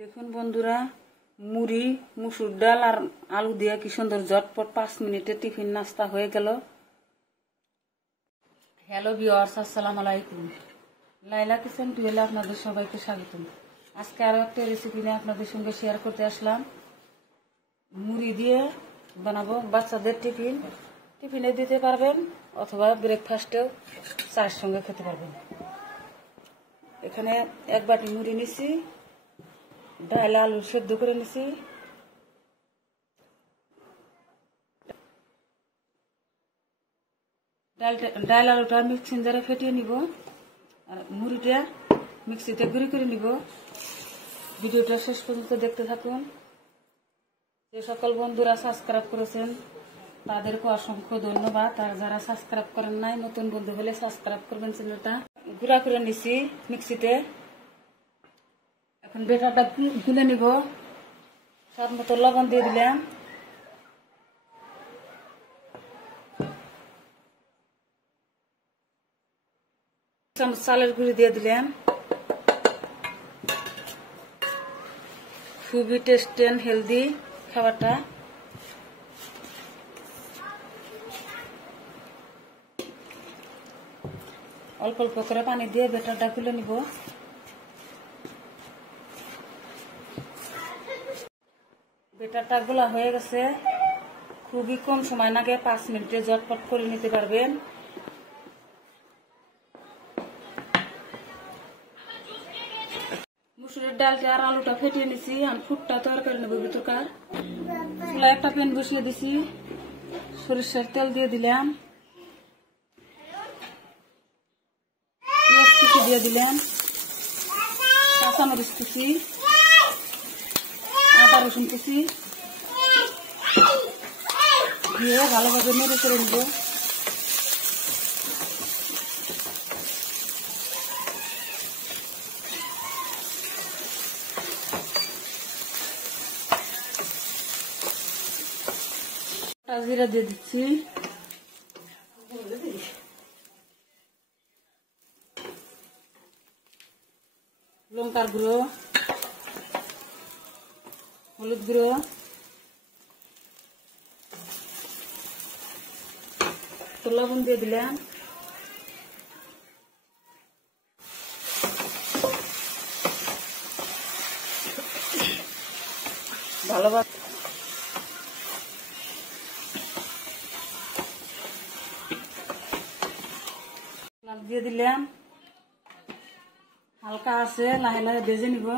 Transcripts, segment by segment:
দেখুন বন্ধুরা, মুড়ি মুসুর ডাল আর আলু দিয়ে কি সুন্দর ঝটপট 5 মিনিটে টিফিন নাস্তা হয়ে গেল। হ্যালো ভিউয়ার্স, আসসালামু আলাইকুম। লাইলা কিচেন টুয়েলে আপনাদের সবাইকে স্বাগতম। আজকে আরো একটা রেসিপি নিয়ে আপনাদের সঙ্গে শেয়ার করতে আসলাম। মুড়ি দিয়ে বানাবো বাচ্চাদের টিফিনে দিতে পারবেন অথবা ব্রেকফাস্টেও চায়ের সঙ্গে খেতে পারবেন। এখানে 1 বাটি মুড়ি নিছি, ডাল আলু সেদ্ধ করে নিছি, ডাল আলুটা মিক্সিং জারে ফেটিয়ে নিব আর মুড়িটা মিক্সিতে গুঁড়ি করে নিব। ভিডিওটা শেষ পর্যন্ত দেখতে থাকুন। যে সকল বন্ধুরা সাবস্ক্রাইব করেছেন তাদেরকে অসংখ্য ধন্যবাদ, আর যারা সাবস্ক্রাইব করেন নাই নতুন বন্ধু হলে সাবস্ক্রাইব করবেন। চ্যানেলটা গুঁড়া করে নিছি মিক্সিতে। এখন বেটারটা গুলে নিব। স্বাদ মতো লবণ দিয়ে দিলাম, চামচ চালের গুঁড়ি দিয়ে দিলাম। খুবই টেস্টি এন্ড হেলদি খাবারটা। অল্প অল্প করে পানি দিয়ে বেটারটা গুলে নিব। বেটারটা গোলা হয়ে গেছে। খুবই কম সময় লাগে, 5 মিনিটে ঝটপট করে নিতে পারবেন। মুসুরের ডালটা আর আলুটা ফেটিয়ে নিছি। আর ফুটটা তৈরি করে নেব। ভিতরকার চুলায় একটা প্যান বসিয়ে দিছি, সরিষার তেল দিয়ে দিলাম, পেঁয়াজ কুচি দিয়ে দিলাম, কাঁচামরিচ কুচি, আদা রসুন কুচি দিয়ে ভালোভাবে নেড়ে করে নেব। জিরা দিয়ে দিচ্ছি, লঙ্কার গুঁড়ো, হলুদ গুঁড়ো, তো লবণ দিয়ে দিলাম। ভালোভাবে দিয়ে দিলাম। হালকা আছে, লাহে লাহে ভেজে নিব।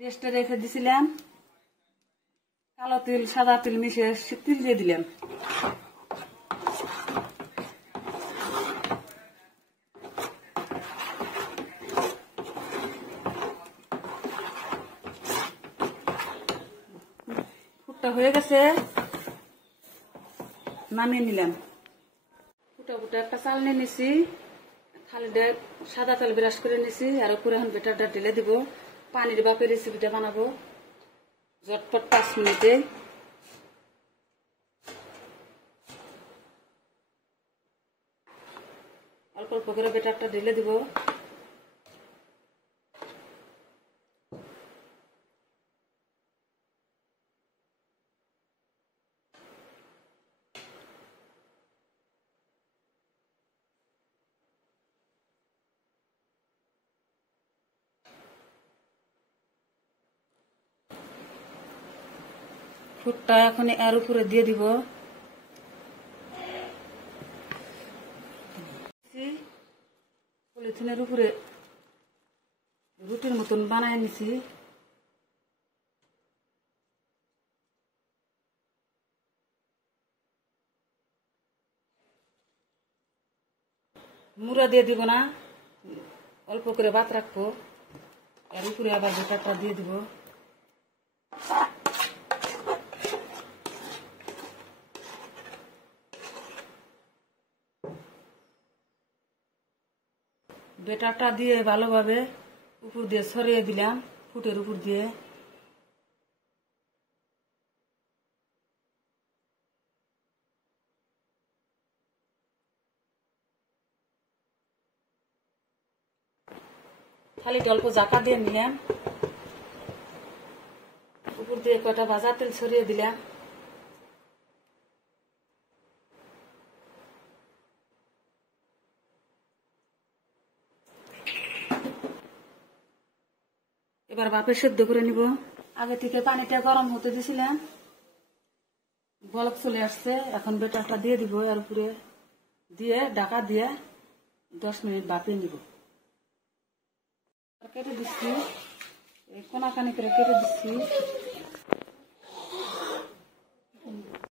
রেস্টে রেখে দিছিলাম কালো তিল সাদা তিল মিশিয়ে তিল দিয়ে দিলাম। ফুটটা হয়ে গেছে, নামিয়ে নিলাম। ফুটা ফুটা একটা চাল নিয়ে নিছি, থালিটা সাদা তেল ব্রাশ করে নিছি। আর উপরে এখন বেটারটা ঢেলে দিব। পানির বাপের রেসিপিটা বানাবো ঝটপট 5 মিনিটে। অল্প অল্প করে বেটারটা ঢেলে দিব। ফুটটা এখন এর উপরে দিয়ে দিব। পলিথিনের উপরে রুটির মতন বানায় নিছি। মুড়া দিয়ে দিব না, অল্প করে ভাত রাখবো। এর উপরে আবার বেটারটা দিয়ে দিব। বেটারটা দিয়ে ভালোভাবে উপর দিয়ে ছড়িয়ে দিলাম ফুটের উপর দিয়ে। খালি অল্প জাকা দিয়ে নিলাম, উপর দিয়ে কয়টা ভাজা তেল ছড়িয়ে দিলাম। এবার বাপে সেদ্ধ করে নিব। আগে থেকে পানিটা গরম হতে দিছিলাম, বলক চলে আসছে। এখন বেটারটা দিয়ে দিব, এর উপরে দিয়ে ঢাকা দিয়ে 10 মিনিট বাপিয়ে নিব। কেটে দিচ্ছি, এই কোনাকানি করে কেটে দিচ্ছি।